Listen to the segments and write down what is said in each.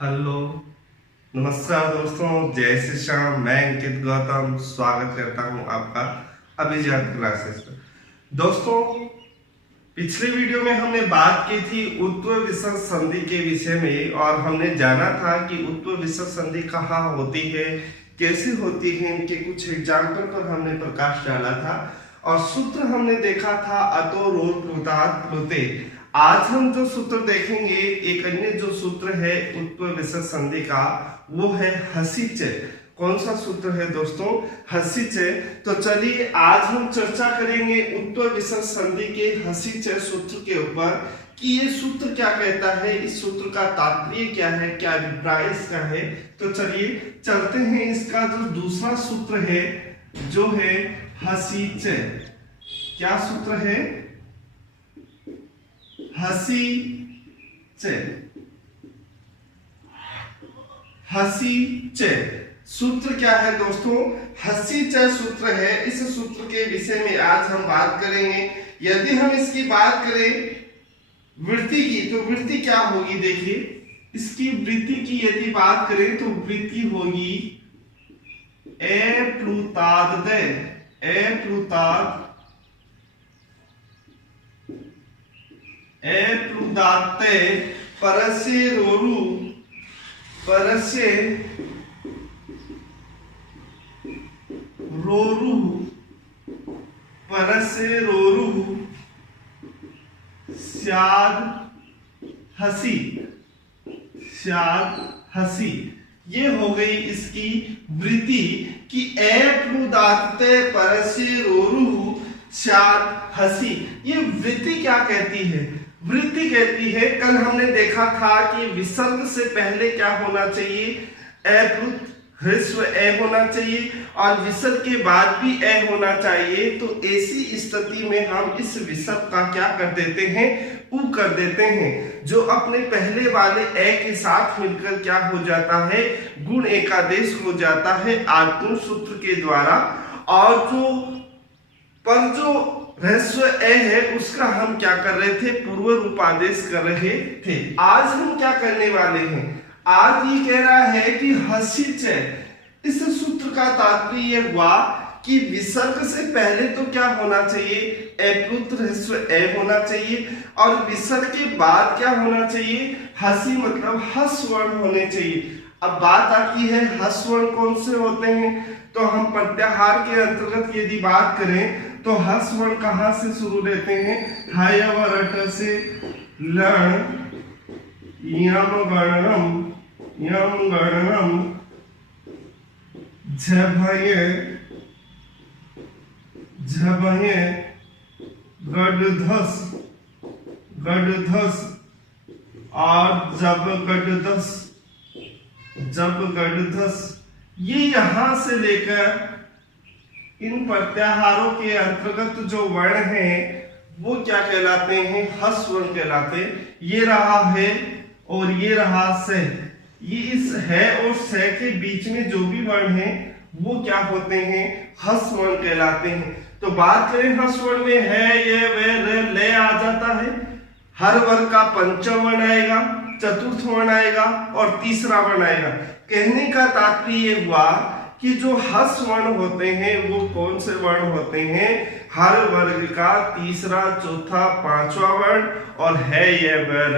Hello, नमस्कार दोस्तों, जय श्री श्याम। मैं अंकित गौतम स्वागत करता हूं आपका अभिजात क्लासेस में। दोस्तों, पिछले वीडियो में हमने बात की थी उत्तर विसर्ग संधि के विषय में और हमने जाना था कि उत्तर विसर्ग संधि कहाँ होती है, कैसे होती है, इनके कुछ एग्जाम्पल पर हमने प्रकाश डाला था और सूत्र हमने देखा था अतो रोल प्लुतात् प्लुते। आज हम जो सूत्र देखेंगे, एक अन्य जो सूत्र है उत्तर विसर्ग संधि का, वो है हसिच। कौन सा सूत्र है दोस्तों? हसिच। तो चलिए आज हम चर्चा करेंगे उत्तर विसर्ग संधि के हसिच सूत्र के ऊपर कि ये सूत्र क्या कहता है, इस सूत्र का तात्पर्य क्या है, क्या अभिप्राय इसका है। तो चलिए चलते हैं। इसका जो दूसरा सूत्र है जो है हसिच। क्या सूत्र है? हसिच। हसिच सूत्र क्या है दोस्तों? हसिच सूत्र है। इस सूत्र के विषय में आज हम बात करेंगे। यदि हम इसकी बात करें वृत्ति की, तो वृत्ति क्या होगी? देखिए, इसकी वृत्ति की यदि बात करें तो वृत्ति होगी ए प्लुताद परस्य रोरु स्याद हसी। ये हो गई इसकी वृत्ति कि एप्लुदाते परस्य रोरु स्याद हसी। ये वृत्ति क्या कहती है? वृत्ति कहती है, कल हमने देखा था कि विसर्ग से पहले क्या होना चाहिए? एप्लुत ह्रस्व ए होना चाहिए और विसर्ग के बाद भी ए होना चाहिए। तो ऐसी स्थिति में हम इस विसर्ग का क्या कर देते हैं? उ कर देते हैं, जो अपने पहले वाले ए के साथ मिलकर क्या हो जाता है? गुण एकादेश हो जाता है आत्म सूत्र के द्वारा। और जो ह्रस्व ए है उसका हम क्या कर रहे थे? पूर्व रूपादेश कर रहे थे। आज हम क्या करने वाले हैं? आज ये कह रहा है कि हसिच। इस सूत्र का तात्पर्य हुआ कि विसर्ग से पहले तो क्या होना चाहिए? एप्लुत ह्रस्व ए होना चाहिए और विसर्ग के बाद क्या होना चाहिए? हसी मतलब हस वर्ण होने चाहिए। अब बात आती है हस वर्ण कौन से होते हैं? तो हम प्रत्याहार के अंतर्गत यदि बात करें तो हस वर्ण कहां से शुरू लेते हैं? हाय व से लण यम गणनम झभये गडधस और जब गडधस। ये यहां से लेकर इन प्रत्याहारों के अंतर्गत जो वर्ण हैं वो क्या कहलाते हैं? हस वर्ण कहलाते हैं। ये रहा है और ये रहा से। ये इस है और से के बीच में जो भी वर्ण है वो क्या होते हैं? हस वर्ण कहलाते हैं। तो बात करें हस वर्ण में है ये वे रे ले आ जाता है। हर वर्ग का पंचम वर्ण आएगा, चतुर्थ वर्ण आएगा और तीसरा वर्ण आएगा। कहने का तात्पर्य हुआ कि जो हस वर्ण होते हैं वो कौन से वर्ण होते हैं? हर वर्ग का तीसरा, चौथा, पांचवा वर्ण और है ये वर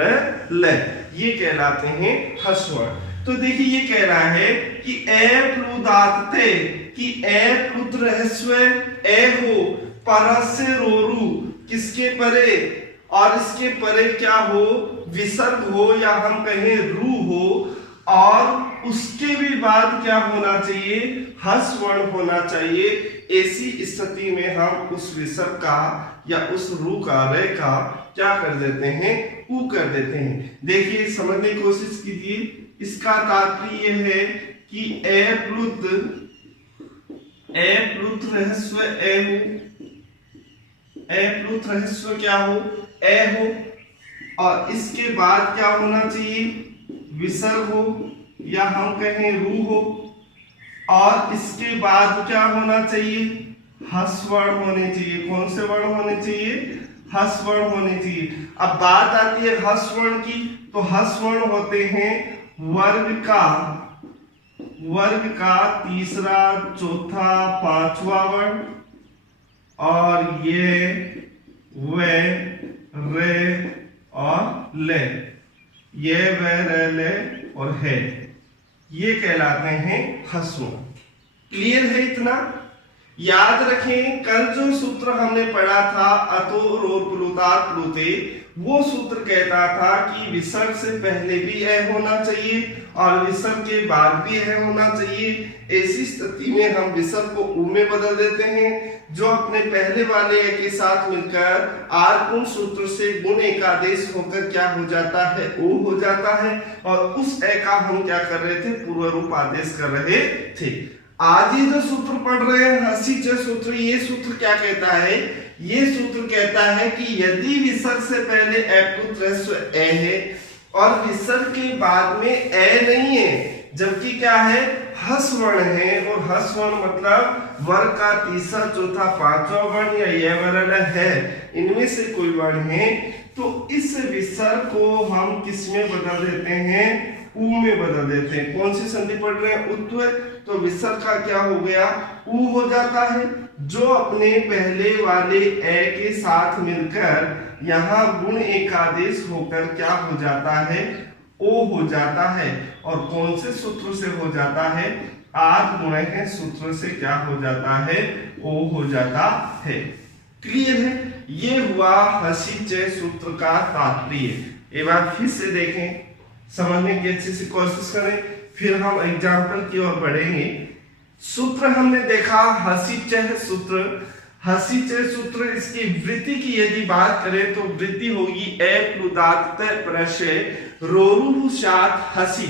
ले, ये कहलाते हैं हस वर्ण। तो देखिए ये कह रहा है कि एप्लुदाते कि एप्लुत ह्रस्व ए हो परस्य रोरु, किसके परे? और इसके परे क्या हो? विसर्ग हो या हम कहें रू हो। और उसके भी बाद क्या होना चाहिए? हस वर्ण होना चाहिए। ऐसी स्थिति में हम उस विसर्ग का या उस रू का रे का क्या कर देते हैं? उ कर देते हैं। देखिए समझने की कोशिश कीजिए। इसका तात्पर्य है कि एप्लुत ह्रस्व ए हो, एप्लुत ह्रस्व क्या हो? ए हो और इसके बाद क्या होना चाहिए? विसर्ग हो या हम कहें रू हो और इसके बाद क्या होना चाहिए? हस वर्ण होने चाहिए। कौन से वर्ण होने चाहिए? हस वर्ण होने चाहिए। अब बात आती है हस वर्ण की, तो हस वर्ण होते हैं वर्ग का तीसरा, चौथा, पांचवा वर्ण, और ये, वे, रे और ले, ये, वे, रे, ले और है, ये कहलाते हैं ह्रस्व। क्लियर है इतना? याद रखें, कल जो सूत्र हमने पढ़ा था अतो रोर प्लुतात् प्लुते, वो सूत्र कहता था कि विसर्ग से पहले भी ए होना चाहिए और विसर्ग के बाद भी ए होना चाहिए। ऐसी स्थिति में हम विसर्ग को ऊ में बदल देते हैं, जो अपने पहले वाले ए के साथ मिलकर आर्गुण सूत्र से गुण एकादेश होकर क्या हो जाता है, ओ हो जाता है। और उस ए का हम क्या कर रहे थे, पूर्व रूप आदेश कर रहे थे। आज ये जो सूत्र पढ़ रहे हैं हसीच सूत्र, ये सूत्र क्या कहता है? ये सूत्र कहता है कि यदि विसर्ग से पहले ए है और विसर्ग के बाद में ए नहीं है, जबकि क्या है, ह्रस्व वर्ण है, और ह्रस्व वर्ण मतलब वर्ग का तीसरा, चौथा, पांचवा वर्ण या ये वर्ण है, इनमें से कोई वर्ण है, तो इस विसर्ग को हम किस में बदल देते हैं, ऊ में बदल देते हैं। कौन सी संधि पढ़ रहे हैं, उत्व, तो विसर्ग का क्या हो गया, ऊ हो जाता है, जो अपने पहले वाले ए के साथ मिलकर यहाँ गुण एकादेश होकर क्या हो जाता है, ओ हो जाता है। और कौन से सूत्र से हो जाता है, आज गुण है सूत्र से क्या हो जाता है, ओ हो जाता है। क्लियर है? ये हुआ हसीच सूत्र का तात्पर्य। एक बार फिर से देखें, समझने की अच्छे से कोशिश करें, फिर हम एग्जाम्पल की ओर बढ़ेंगे। सूत्र हमने देखा हसीच सूत्र। हसीच सूत्र, इसकी वृत्ति की यदि बात करें तो वृत्ति होगी ए प्लुतात् प्रशय रोरुषात् हसी।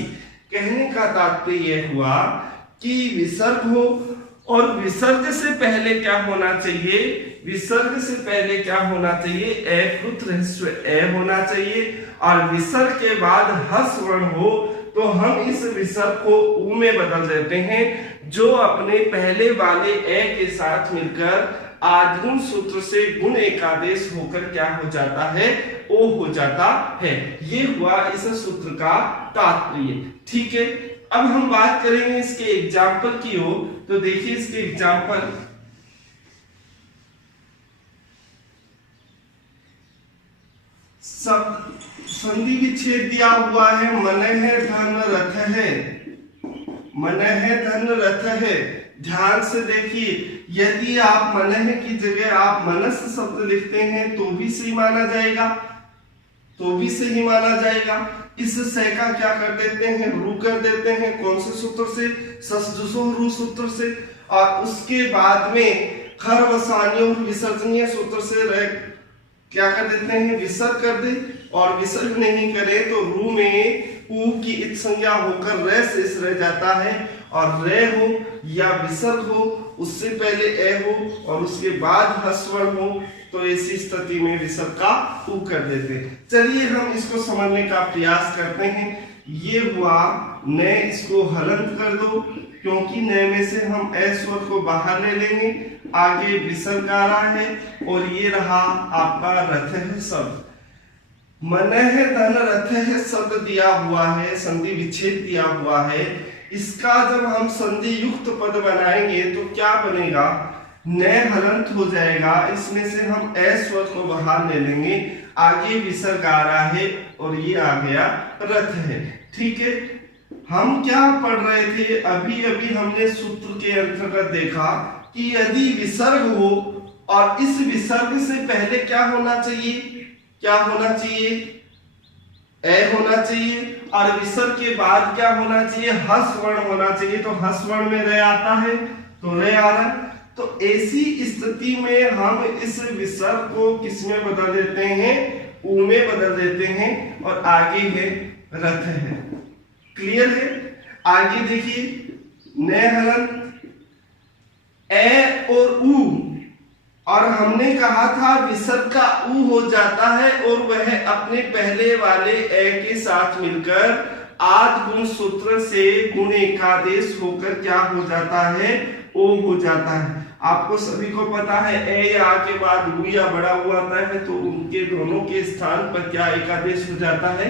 कहने का तात्पर्य यह हुआ कि विसर्ग हो और विसर्ग से पहले क्या होना चाहिए, विसर्ग से पहले क्या होना चाहिए, ए प्लुत ह्रस्व ए होना चाहिए, और विसर्ग के बाद ह्रस्व वर्ण हो तो हम इस विसर्ग को ऊ में बदल देते हैं, जो अपने पहले वाले ए के साथ मिलकर आदिगुण सूत्र से गुण एकादेश होकर क्या हो जाता है, ओ हो जाता है। ये हुआ इस सूत्र का तात्पर्य। ठीक है, अब हम बात करेंगे इसके एग्जाम्पल की ओर। तो देखिए इसके एग्जाम्पल, सब संधि विच्छेद दिया हुआ है, मन है धन रथ है, मन है धन रथ है। ध्यान से देखिए, यदि आप मन है की जगह आप मनस शब्द लिखते हैं तो भी सही माना जाएगा, तो भी सही माना जाएगा। इस से का क्या कर देते हैं, रू कर देते हैं। कौन से सूत्र से, ससजुसो रू सूत्र से। और उसके बाद में खर वसान्यो विसर्जनीय सूत्र से क्या कर देते हैं, विसर्ग कर दे। और विसर्ग नहीं करे तो रू में ऊ की इत संज्ञा होकर रे शेष रह जाता है, और रे हो या विसर्ग हो, उससे पहले ए हो और उसके बाद ह्रस्व वर्ण हो, तो ऐसी स्थिति में विसर्ग का ऊ कर देते हैं। चलिए हम इसको समझने का प्रयास करते हैं। ये हुआ न, इसको हलंत कर दो क्योंकि न में से हम ए स्वर को बाहर ले लेंगे। आगे विसर्ग आ रहा है और ये रहा आपका रथ है शब्द। मन है धन रथ है शब्द दिया हुआ है, संधि विच्छेद दिया हुआ है। इसका जब हम संधि युक्त पद बनाएंगे तो क्या बनेगा, न हलंत हो जाएगा। इसमें से हम ए स्वर को बाहर ले लेंगे। आगे विसर्ग आ रहा है और ये आ गया रथ है। ठीक है, हम क्या पढ़ रहे थे, अभी अभी हमने सूत्र के अंतर्गत देखा कि यदि विसर्ग हो और इस विसर्ग से पहले क्या होना चाहिए, क्या होना चाहिए, ए होना चाहिए, और विसर्ग के बाद क्या होना चाहिए, ह्रस्व वर्ण होना चाहिए। तो ह्रस्व वर्ण में रे आता है तो रे आ रहा है। तो ऐसी स्थिति में हम इस विसर्ग को किस में बदल देते हैं, ऊ में बदल देते हैं, और आगे है रथ है। क्लियर है? आगे देखिए, न हलंत ए और ऊ, और हमने कहा था विसर्ग का ऊ हो जाता है और वह अपने पहले वाले ए के साथ मिलकर आद गुण सूत्र से गुण एकादेश होकर क्या हो जाता है, ओ हो जाता है। आपको सभी को पता है ए या आ के बाद ऊ या बड़ा हुआ आता है तो उनके दोनों के स्थान पर क्या एकादेश हो जाता है,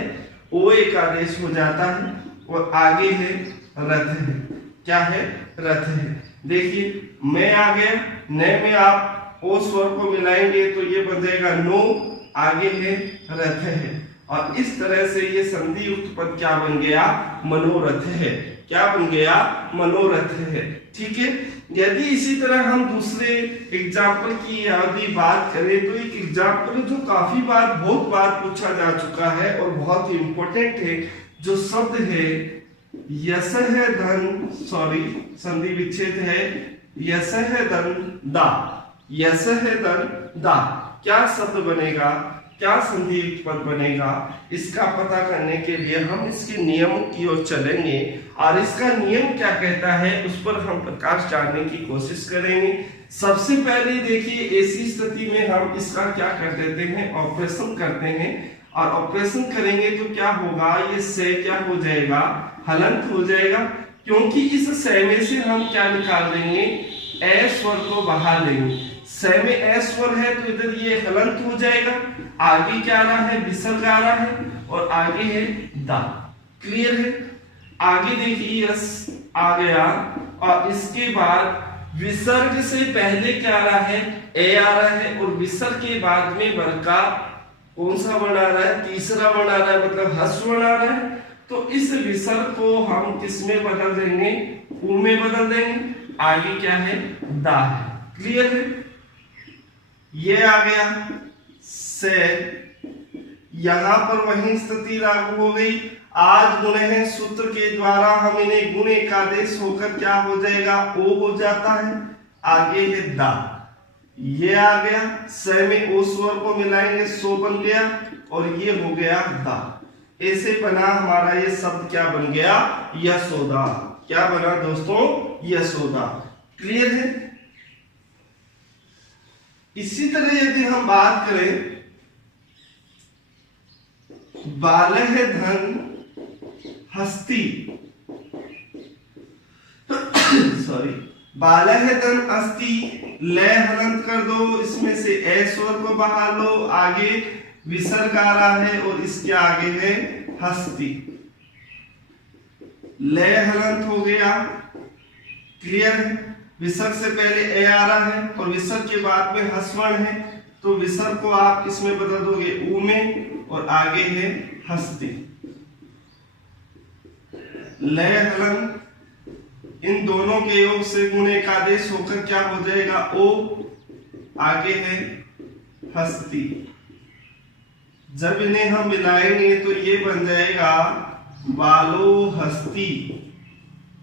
ओ एकादेश हो जाता है। और आगे है रथ है। क्या है? रथ है। देखिए मैं आ गया, न में आप ओ स्वर को मिलाएंगे तो ये बन जाएगा नो, आगे है रथ है। और इस तरह से ये संधि युक्त पद क्या बन गया? मनोरथ है। क्या बन गया? मनोरथ है। ठीक है। यदि इसी तरह हम दूसरे एग्जाम्पल की यदि बात करें तो एक एग्जाम्पल जो काफी बार बहुत बार पूछा जा चुका है और बहुत ही इंपॉर्टेंट है, जो शब्द है यशः धन, सॉरी संधि विच्छेद है यशः धन दा, यशः धन दा। क्या शब्द बनेगा? क्या संधि पद बनेगा? इसका पता करने के लिए हम इसके नियमों की ओर चलेंगे और इसका नियम क्या कहता है उस पर हम प्रकाश डालने की कोशिश करेंगे। सबसे पहले देखिए ऐसी स्थिति में हम इसका क्या कर देते हैं? ऑपरेशन करते हैं। और ऑपरेशन करेंगे तो क्या होगा? ये से क्या हो जाएगा? हलंत हो जाएगा, क्योंकि इस से में से हम क्या निकाल देंगे? ए स्वर को बाहर लेंगे। से में ए स्वर है तो इधर ये हलंत हो जाएगा। आगे क्या आ रहा है? विसर्ग आ रहा है और आगे है दा। क्लियर है? आगे देखिए यस आ गया और इसके बाद विसर्ग से पहले क्या आ रहा है? ए आ रहा है और विसर्ग के बाद में वर्ग का कौन सा वर्ण आ रहा है? तीसरा वर्ण आ रहा है, मतलब हस्व वर्ण आ रहा है। तो इस विसर्ग को हम किस में बदल देंगे? उ में बदल देंगे। आगे क्या है? दा है। क्लियर है? ये आ गया से, यहां पर वही स्थिति लागू हो गई। आज गुणे हैं सूत्र के द्वारा हम इन्हें गुण एकादेश होकर क्या हो जाएगा? ओ हो जाता है। आगे है दा, ये आ गया। से में ओ स्वर को मिलाएंगे सो बन गया और ये हो गया दा। ऐसे बना हमारा ये शब्द क्या बन गया? यशोदा। क्या बना दोस्तों? यशोदा। क्लियर है? इसी तरह यदि हम बात करें बालह धन हस्ती, सॉरी बालह धन अस्ति, लय हलंत कर दो, इसमें से ए स्वर को बाहर लो, आगे विसर्ग आ रहा है और इसके आगे है हस्ती। लय हलंत हो गया। क्लियर है? विसर्ग से पहले ए आ रहा है और विसर्ग के बाद में हस्वर्ण है, तो विसर्ग को आप इसमें बदल दोगे ऊ में और आगे है हस्ती। लय हलंत, इन दोनों के योग से गुण एकादेश होकर क्या हो जाएगा? ओ, आगे है हस्ती। जब इन्हें हम मिलाएंगे तो ये बन जाएगा बालो हस्ती।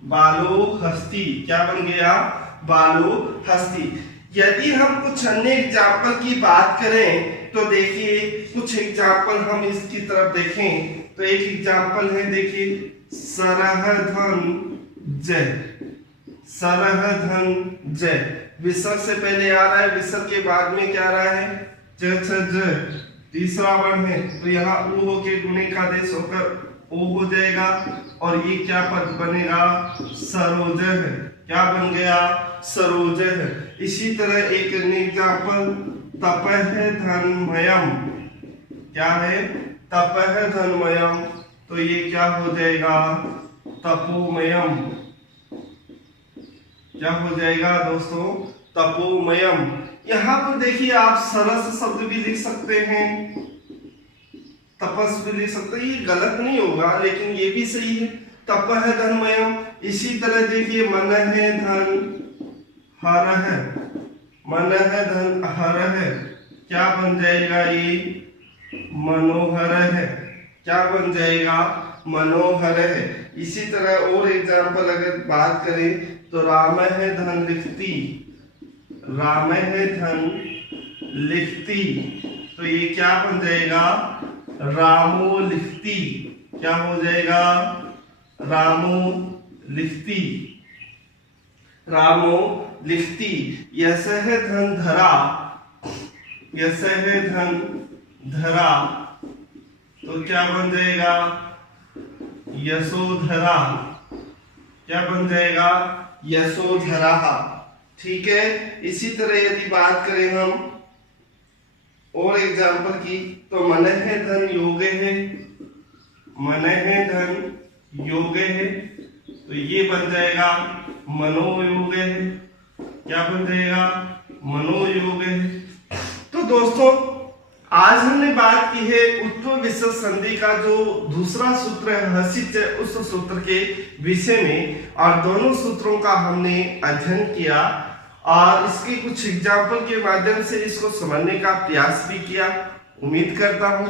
बालो हस्ती क्या बन गया? बालो हस्ती। यदि हम कुछ अन्य एग्जाम्पल की बात करें तो देखिए कुछ एग्जाम्पल हम इसकी तरफ देखें तो एक एग्जाम्पल है, देखिए सरहधन जय, सरहधन जय। विसर्ग से पहले आ रहा है, विसर्ग के बाद में क्या आ रहा है? ज, तीसरा वर्ण है तो यहाँ ऊ होके गुणे का आदेश होकर ओ हो जाएगा और ये क्या पद बनेगा? सरोजह। क्या बन गया? सरोजह। इसी तरह एक एग्जाम्पल तपह धनमयम, क्या है? तपह धनमयम, तो ये क्या हो जाएगा? तपोमयम। क्या हो जाएगा दोस्तों? तपोमयम। यहां पर देखिए आप सरस शब्द भी लिख सकते हैं, तपस भी लिख सकते हैं, ये गलत नहीं होगा लेकिन ये भी सही है। तपह धनमयम। इसी तरह देखिए मन है धन हर है, मन है धन हर है, क्या बन जाएगा? ये मनोहर है। क्या बन जाएगा? मनोहर है। इसी तरह और एग्जाम्पल अगर बात करें तो राम है धन लिखती, राम है धन लिखती, तो ये क्या बन जाएगा? रामो लिखती। क्या हो जाएगा? रामो लिखती, रामो लिखती। यश है धन धरा, यश है धन धरा, तो क्या बन जाएगा? यशोधरा। क्या बन जाएगा? यशोधरा। ठीक है। इसी तरह यदि बात करें हम और एग्जाम्पल की तो मन है धन योग है, मन है धन योग है, तो ये बन जाएगा मनोयोग है। क्या बन जाएगा? मनोयोग है। तो दोस्तों आज हमने बात की है उत्तर विसर्ग संधि का जो दूसरा सूत्र है हसिच, उस सूत्र के विषय में, और दोनों सूत्रों का हमने अध्ययन किया और इसके कुछ एग्जाम्पल के माध्यम से इसको समझने का प्रयास भी किया। उम्मीद करता हूं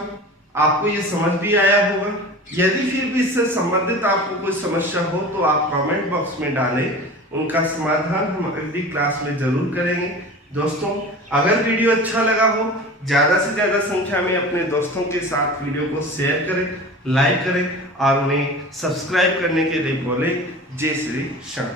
आपको ये समझ भी आया होगा। यदि फिर भी इससे संबंधित आपको कोई समस्या हो तो आप कमेंट बॉक्स में डालें, उनका समाधान हम अगली क्लास में जरूर करेंगे। दोस्तों अगर वीडियो अच्छा लगा हो, ज्यादा से ज्यादा संख्या में अपने दोस्तों के साथ वीडियो को शेयर करें, लाइक करें और उन्हें सब्सक्राइब करने के लिए बोले। जय श्री श्याम।